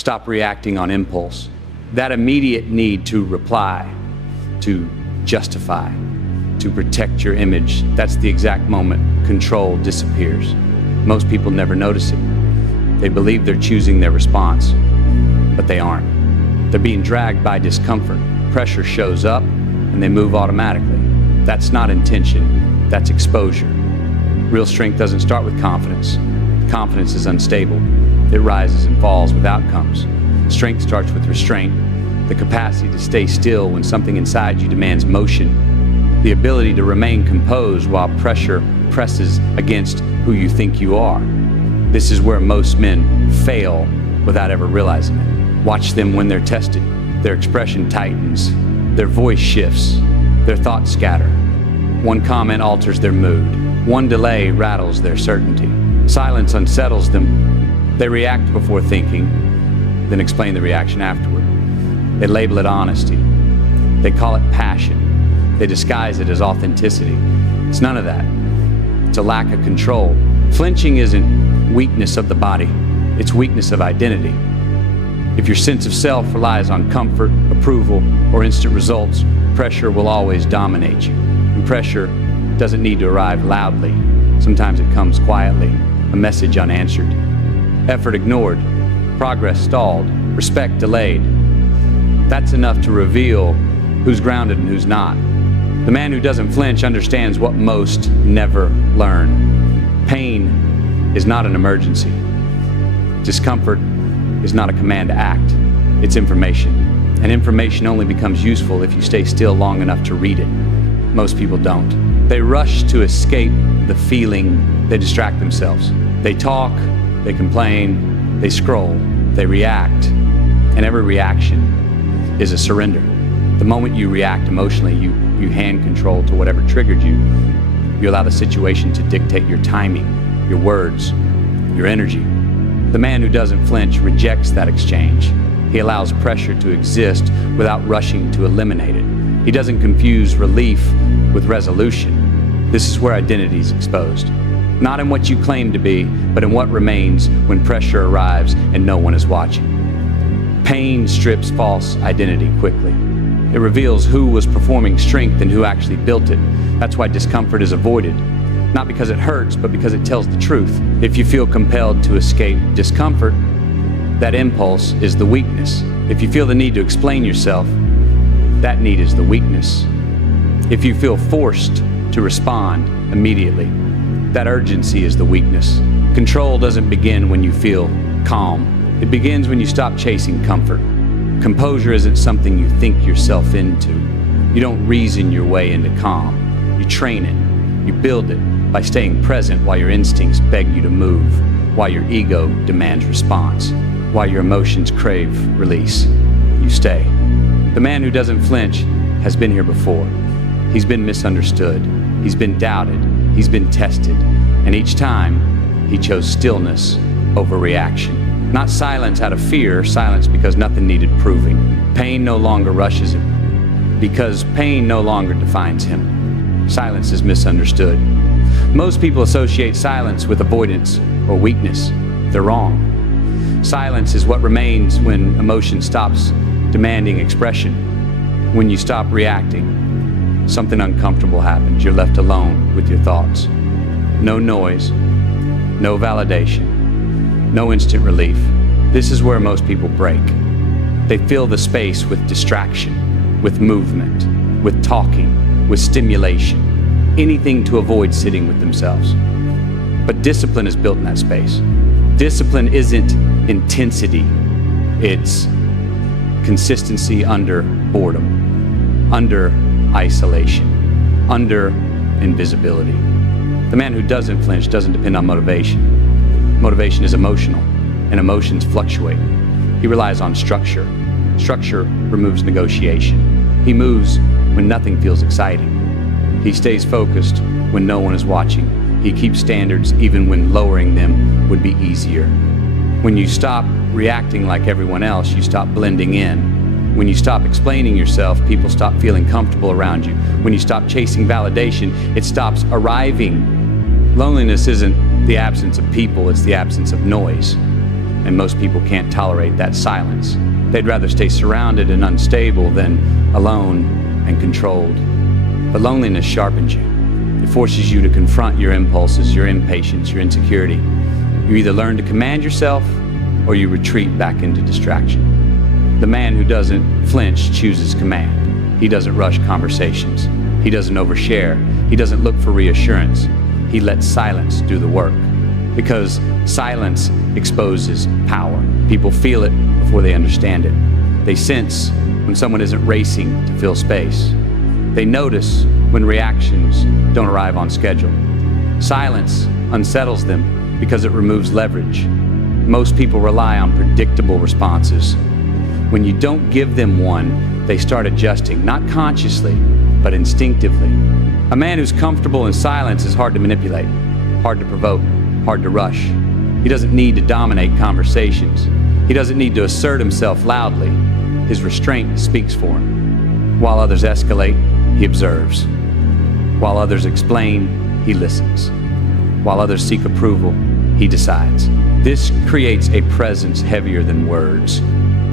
Stop reacting on impulse. That immediate need to reply, to justify, to protect your image, that's the exact moment control disappears. Most people never notice it. They believe they're choosing their response, but they aren't. They're being dragged by discomfort. Pressure shows up and they move automatically. That's not intention, that's exposure. Real strength doesn't start with confidence. Confidence is unstable. It rises and falls with outcomes. Strength starts with restraint, the capacity to stay still when something inside you demands motion, the ability to remain composed while pressure presses against who you think you are. This is where most men fail without ever realizing it. Watch them when they're tested. Their expression tightens, their voice shifts, their thoughts scatter. One comment alters their mood. One delay rattles their certainty. Silence unsettles them. They react before thinking, then explain the reaction afterward. They label it honesty. They call it passion. They disguise it as authenticity. It's none of that. It's a lack of control. Flinching isn't weakness of the body, it's weakness of identity. If your sense of self relies on comfort, approval, or instant results, pressure will always dominate you. And pressure doesn't need to arrive loudly. Sometimes it comes quietly, a message unanswered. Effort ignored, progress stalled, respect delayed. That's enough to reveal who's grounded and who's not. The man who doesn't flinch understands what most never learn. Pain is not an emergency. Discomfort is not a command to act. It's information. And information only becomes useful if you stay still long enough to read it. Most people don't. They rush to escape the feeling. They distract themselves. They talk, they complain, they scroll, they react, and every reaction is a surrender. The moment you react emotionally, you hand control to whatever triggered you. You allow the situation to dictate your timing, your words, your energy. The man who doesn't flinch rejects that exchange. He allows pressure to exist without rushing to eliminate it. He doesn't confuse relief with resolution. This is where identity is exposed. Not in what you claim to be, but in what remains when pressure arrives and no one is watching. Pain strips false identity quickly. It reveals who was performing strength and who actually built it. That's why discomfort is avoided. Not because it hurts, but because it tells the truth. If you feel compelled to escape discomfort, that impulse is the weakness. If you feel the need to explain yourself, that need is the weakness. If you feel forced to respond immediately, that urgency is the weakness. Control doesn't begin when you feel calm. It begins when you stop chasing comfort. Composure isn't something you think yourself into. You don't reason your way into calm. You train it. You build it by staying present while your instincts beg you to move, while your ego demands response, while your emotions crave release. You stay. The man who doesn't flinch has been here before. He's been misunderstood. He's been doubted. He's been tested. And each time, he chose stillness over reaction. Not silence out of fear, silence because nothing needed proving. Pain no longer rushes him, because pain no longer defines him. Silence is misunderstood. Most people associate silence with avoidance or weakness. They're wrong. Silence is what remains when emotion stops demanding expression. When you stop reacting, something uncomfortable happens. You're left alone with your thoughts. No noise, no validation, no instant relief. This is where most people break. They fill the space with distraction, with movement, with talking, with stimulation, anything to avoid sitting with themselves. But discipline is built in that space. Discipline isn't intensity. It's consistency under boredom, under isolation, under invisibility. The man who doesn't flinch doesn't depend on motivation. Motivation is emotional, and emotions fluctuate. He relies on structure. Structure removes negotiation. He moves when nothing feels exciting. He stays focused when no one is watching. He keeps standards even when lowering them would be easier. When you stop reacting like everyone else, you stop blending in. When you stop explaining yourself, people stop feeling comfortable around you. When you stop chasing validation, it stops arriving. Loneliness isn't the absence of people, it's the absence of noise. and most people can't tolerate that silence. They'd rather stay surrounded and unstable than alone and controlled. But loneliness sharpens you. It forces you to confront your impulses, your impatience, your insecurity. You either learn to command yourself or you retreat back into distraction. The man who doesn't flinch chooses command. He doesn't rush conversations. He doesn't overshare. He doesn't look for reassurance. He lets silence do the work. Because silence exposes power. People feel it before they understand it. They sense when someone isn't racing to fill space. They notice when reactions don't arrive on schedule. Silence unsettles them because it removes leverage. Most people rely on predictable responses. When you don't give them one, they start adjusting, not consciously, but instinctively. A man who's comfortable in silence is hard to manipulate, hard to provoke, hard to rush. He doesn't need to dominate conversations. He doesn't need to assert himself loudly. His restraint speaks for him. While others escalate, he observes. While others explain, he listens. While others seek approval, he decides. This creates a presence heavier than words.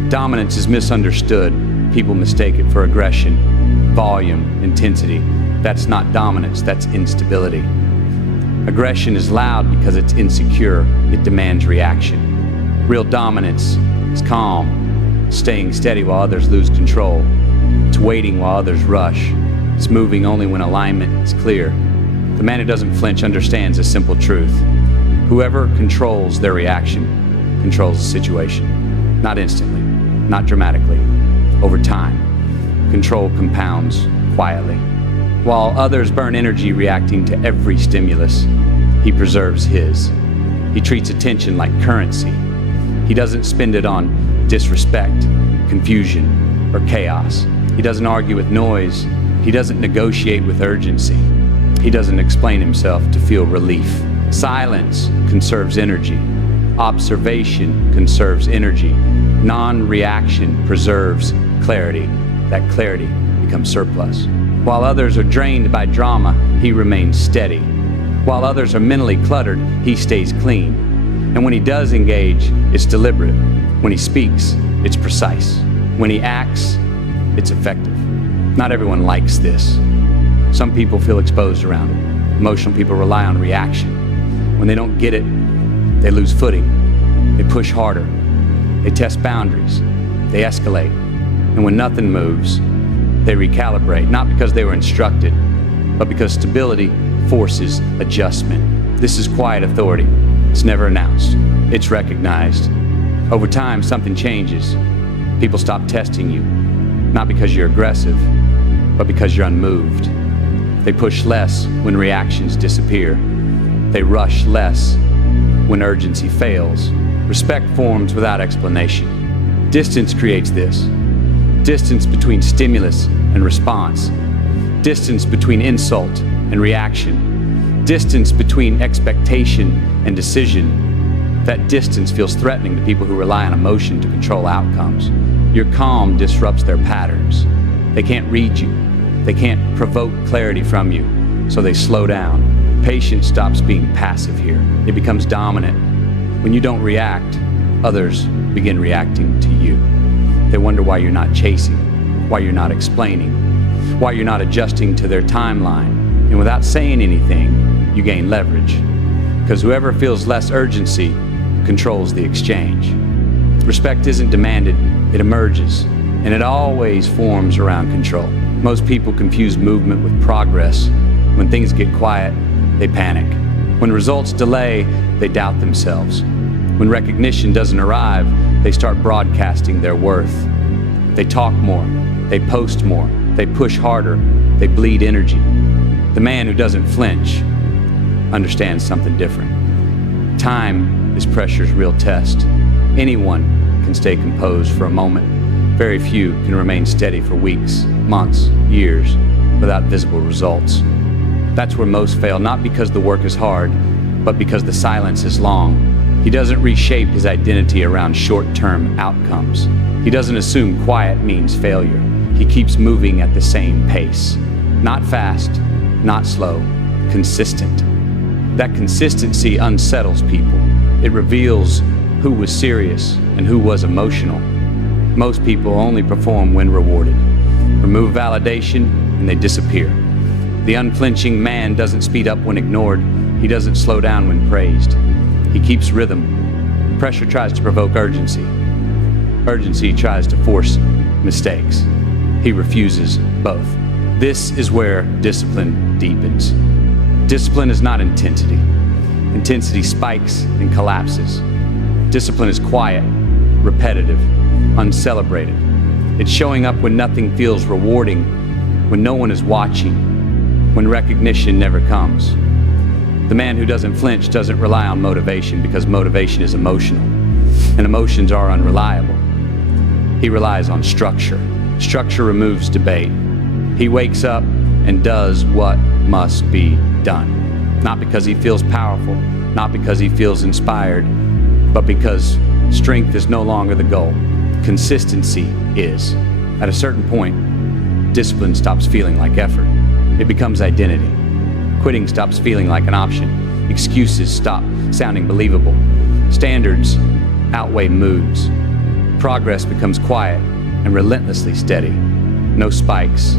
Dominance is misunderstood. People mistake it for aggression, volume, intensity. That's not dominance, that's instability. Aggression is loud because it's insecure. It demands reaction. Real dominance is calm, staying steady while others lose control. It's waiting while others rush. It's moving only when alignment is clear. The man who doesn't flinch understands a simple truth. Whoever controls their reaction controls the situation. Not instantly, not dramatically. Over time, control compounds quietly. While others burn energy reacting to every stimulus, he preserves his. He treats attention like currency. He doesn't spend it on disrespect, confusion, or chaos. He doesn't argue with noise. He doesn't negotiate with urgency. He doesn't explain himself to feel relief. Silence conserves energy. Observation conserves energy. Non-reaction preserves clarity. That clarity becomes surplus. While others are drained by drama, he remains steady. While others are mentally cluttered, he stays clean. And when he does engage, it's deliberate. When he speaks, it's precise. When he acts, it's effective. Not everyone likes this. Some people feel exposed around it. Emotional people rely on reaction. When they don't get it, they lose footing. They push harder. They test boundaries. They escalate. And when nothing moves, they recalibrate, not because they were instructed, but because stability forces adjustment. This is quiet authority. It's never announced. It's recognized. Over time, something changes. People stop testing you, not because you're aggressive, but because you're unmoved. They push less when reactions disappear. They rush less when urgency fails. Respect forms without explanation. Distance creates this. Distance between stimulus and response. Distance between insult and reaction. Distance between expectation and decision. That distance feels threatening to people who rely on emotion to control outcomes. Your calm disrupts their patterns. They can't read you. They can't provoke clarity from you, so they slow down. Patience stops being passive here. It becomes dominant. When you don't react, others begin reacting to you. They wonder why you're not chasing, why you're not explaining, why you're not adjusting to their timeline. And without saying anything, you gain leverage. Because whoever feels less urgency controls the exchange. Respect isn't demanded, it emerges, and it always forms around control. Most people confuse movement with progress. When things get quiet, they panic. When results delay, they doubt themselves. When recognition doesn't arrive, they start broadcasting their worth. They talk more, they post more, they push harder, they bleed energy. The man who doesn't flinch understands something different. Time is pressure's real test. Anyone can stay composed for a moment. Very few can remain steady for weeks, months, years, without visible results. That's where most fail, not because the work is hard, but because the silence is long. He doesn't reshape his identity around short-term outcomes. He doesn't assume quiet means failure. He keeps moving at the same pace. Not fast, not slow, consistent. That consistency unsettles people. It reveals who was serious and who was emotional. Most people only perform when rewarded. Remove validation and they disappear. The unflinching man doesn't speed up when ignored. He doesn't slow down when praised. He keeps rhythm. Pressure tries to provoke urgency. Urgency tries to force mistakes. He refuses both. This is where discipline deepens. Discipline is not intensity. Intensity spikes and collapses. Discipline is quiet, repetitive, uncelebrated. It's showing up when nothing feels rewarding, when no one is watching, when recognition never comes. The man who doesn't flinch doesn't rely on motivation because motivation is emotional, and emotions are unreliable. He relies on structure. Structure removes debate. He wakes up and does what must be done. Not because he feels powerful, not because he feels inspired, but because strength is no longer the goal. Consistency is. At a certain point, discipline stops feeling like effort. It becomes identity. Quitting stops feeling like an option. Excuses stop sounding believable. Standards outweigh moods. Progress becomes quiet and relentlessly steady. No spikes,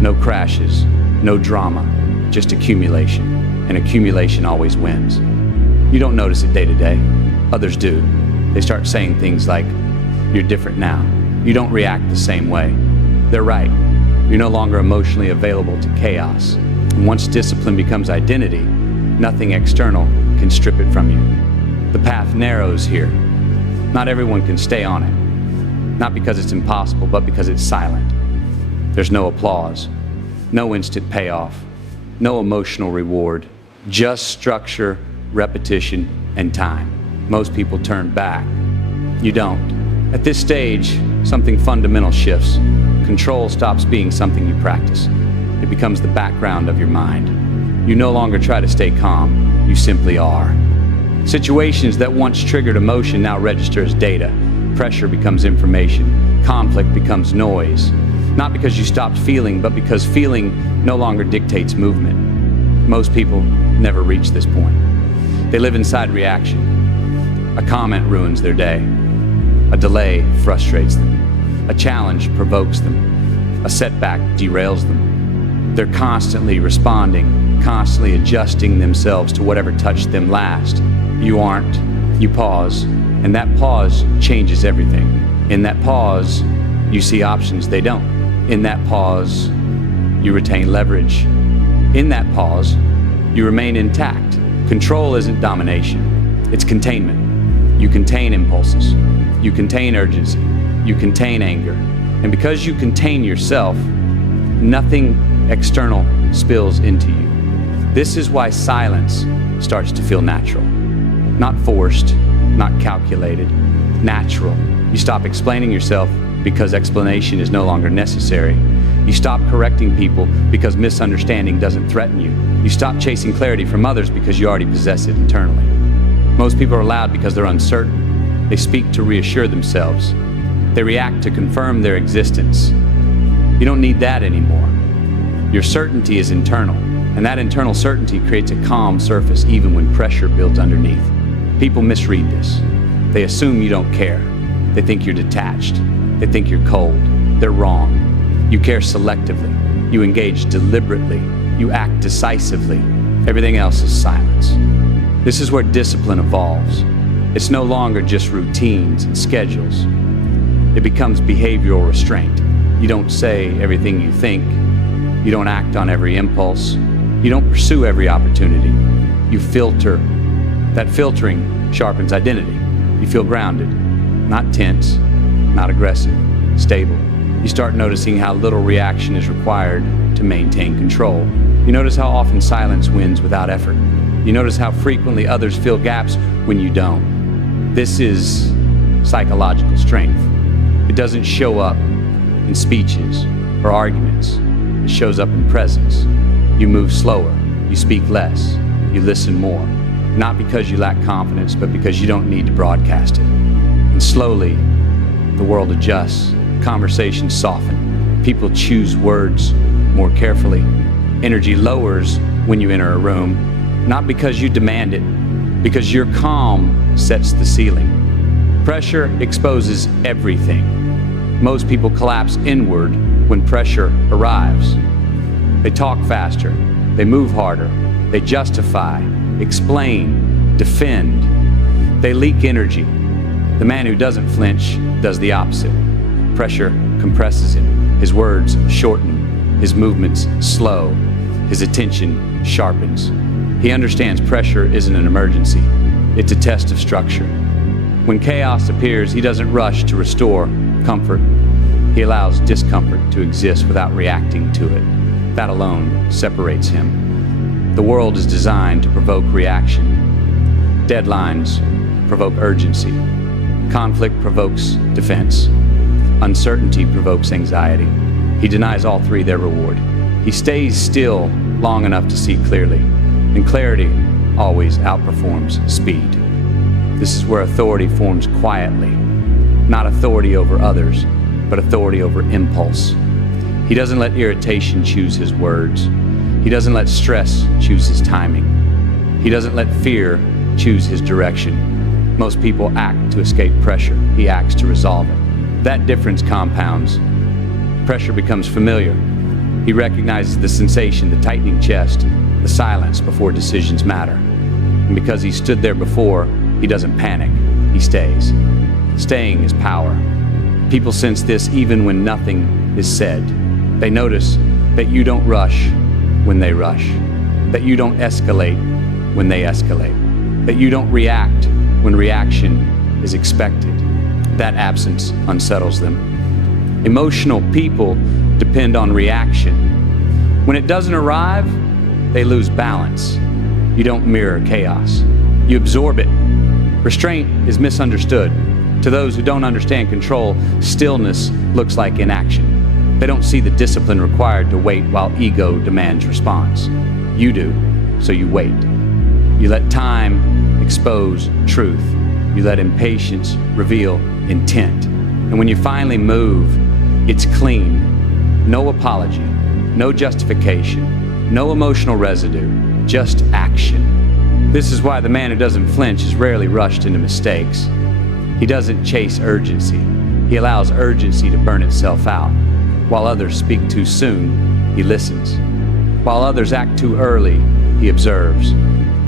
no crashes, no drama, just accumulation. And accumulation always wins. You don't notice it day to day. Others do. They start saying things like, "You're different now. You don't react the same way." They're right. You're no longer emotionally available to chaos. And once discipline becomes identity, nothing external can strip it from you. The path narrows here. Not everyone can stay on it. Not because it's impossible, but because it's silent. There's no applause, no instant payoff, no emotional reward, just structure, repetition, and time. Most people turn back. You don't. At this stage, something fundamental shifts. Control stops being something you practice. It becomes the background of your mind. You no longer try to stay calm, you simply are. Situations that once triggered emotion now register as data. Pressure becomes information. Conflict becomes noise. Not because you stopped feeling, but because feeling no longer dictates movement. Most people never reach this point. They live inside reaction. A comment ruins their day. A delay frustrates them. A challenge provokes them. A setback derails them. They're constantly responding, constantly adjusting themselves to whatever touched them last. You aren't. You pause, and that pause changes everything. In that pause, you see options they don't. In that pause, you retain leverage. In that pause, you remain intact. Control isn't domination, it's containment. You contain impulses, you contain urgency, you contain anger. And because you contain yourself, nothing external spills into you. This is why silence starts to feel natural. Not forced, not calculated, natural. You stop explaining yourself because explanation is no longer necessary. You stop correcting people because misunderstanding doesn't threaten you. You stop chasing clarity from others because you already possess it internally. Most people are loud because they're uncertain. They speak to reassure themselves. They react to confirm their existence. You don't need that anymore. Your certainty is internal, and that internal certainty creates a calm surface even when pressure builds underneath. People misread this. They assume you don't care. They think you're detached. They think you're cold. They're wrong. You care selectively. You engage deliberately. You act decisively. Everything else is silence. This is where discipline evolves. It's no longer just routines and schedules. It becomes behavioral restraint. You don't say everything you think. You don't act on every impulse. You don't pursue every opportunity. You filter. That filtering sharpens identity. You feel grounded, not tense, not aggressive, stable. You start noticing how little reaction is required to maintain control. You notice how often silence wins without effort. You notice how frequently others fill gaps when you don't. This is psychological strength. It doesn't show up in speeches or arguments. It shows up in presence. You move slower. You speak less. You listen more. Not because you lack confidence, but because you don't need to broadcast it. And slowly, the world adjusts. Conversations soften. People choose words more carefully. Energy lowers when you enter a room, not because you demand it, because your calm sets the ceiling. Pressure exposes everything. Most people collapse inward when pressure arrives. They talk faster, they move harder, they justify, explain, defend. They leak energy. The man who doesn't flinch does the opposite. Pressure compresses him. His words shorten, his movements slow, his attention sharpens. He understands pressure isn't an emergency, it's a test of structure. When chaos appears, he doesn't rush to restore comfort. He allows discomfort to exist without reacting to it. That alone separates him. The world is designed to provoke reaction. Deadlines provoke urgency. Conflict provokes defense. Uncertainty provokes anxiety. He denies all three their reward. He stays still long enough to see clearly, and clarity always outperforms speed. This is where authority forms quietly, not authority over others, but authority over impulse. He doesn't let irritation choose his words. He doesn't let stress choose his timing. He doesn't let fear choose his direction. Most people act to escape pressure. He acts to resolve it. That difference compounds. Pressure becomes familiar. He recognizes the sensation, the tightening chest, the silence before decisions matter. And because he stood there before, he doesn't panic, he stays. Staying is power. People sense this even when nothing is said. They notice that you don't rush when they rush, that you don't escalate when they escalate, that you don't react when reaction is expected. That absence unsettles them. Emotional people depend on reaction. When it doesn't arrive, they lose balance. You don't mirror chaos. You absorb it. Restraint is misunderstood. To those who don't understand control, stillness looks like inaction. They don't see the discipline required to wait while ego demands response. You do, so you wait. You let time expose truth. You let impatience reveal intent. And when you finally move, it's clean. No apology, no justification, no emotional residue, just action. This is why the man who doesn't flinch is rarely rushed into mistakes. He doesn't chase urgency. He allows urgency to burn itself out. While others speak too soon, he listens. While others act too early, he observes.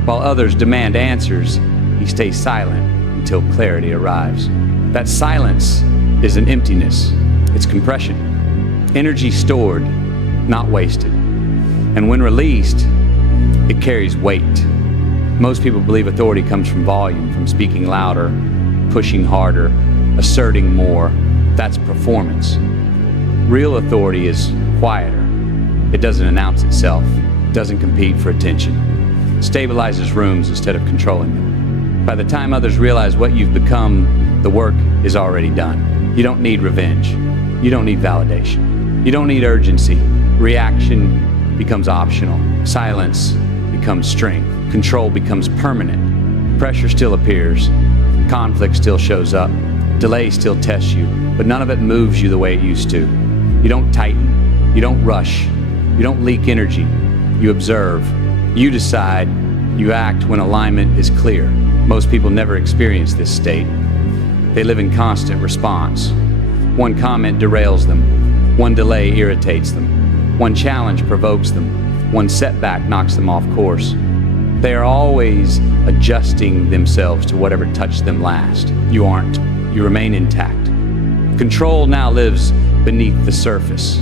While others demand answers, he stays silent until clarity arrives. That silence is an emptiness. It's compression. Energy stored, not wasted. And when released, it carries weight. Most people believe authority comes from volume, from speaking louder, pushing harder, asserting more. That's performance. Real authority is quieter. It doesn't announce itself. It doesn't compete for attention. It stabilizes rooms instead of controlling them. By the time others realize what you've become, the work is already done. You don't need revenge. You don't need validation. You don't need urgency. Reaction becomes optional. Silence becomes strength. Control becomes permanent. Pressure still appears. Conflict still shows up. Delay still tests you, but none of it moves you the way it used to. You don't tighten. You don't rush. You don't leak energy. You observe. You decide. You act when alignment is clear. Most people never experience this state. They live in constant response. One comment derails them. One delay irritates them. One challenge provokes them. One setback knocks them off course. They are always adjusting themselves to whatever touched them last. You aren't. You remain intact. Control now lives beneath the surface.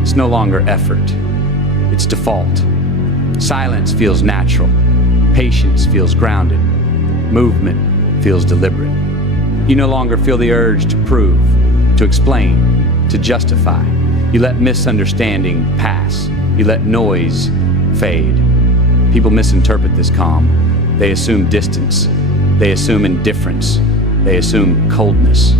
It's no longer effort. It's default. Silence feels natural. Patience feels grounded. Movement feels deliberate. You no longer feel the urge to prove, to explain, to justify. You let misunderstanding pass. You let noise fade. People misinterpret this calm. They assume distance. They assume indifference. They assume coldness.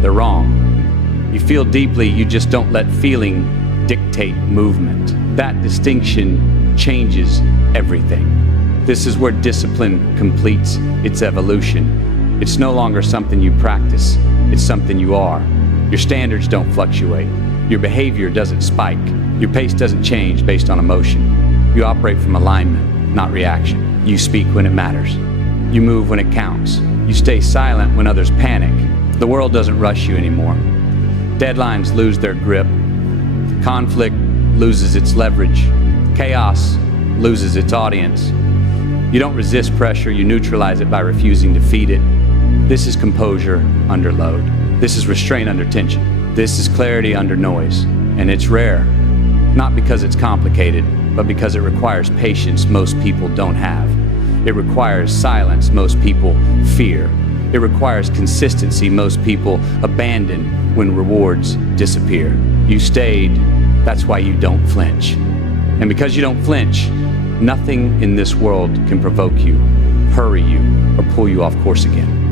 They're wrong. You feel deeply, you just don't let feeling dictate movement. That distinction changes everything. This is where discipline completes its evolution. It's no longer something you practice. It's something you are. Your standards don't fluctuate. Your behavior doesn't spike. Your pace doesn't change based on emotion. You operate from alignment, not reaction. You speak when it matters. You move when it counts. You stay silent when others panic. The world doesn't rush you anymore. Deadlines lose their grip. Conflict loses its leverage. Chaos loses its audience. You don't resist pressure, you neutralize it by refusing to feed it. This is composure under load. This is restraint under tension. This is clarity under noise. And it's rare, not because it's complicated, but because it requires patience most people don't have. It requires silence most people fear. It requires consistency most people abandon when rewards disappear. You stayed, that's why you don't flinch. And because you don't flinch, nothing in this world can provoke you, hurry you, or pull you off course again.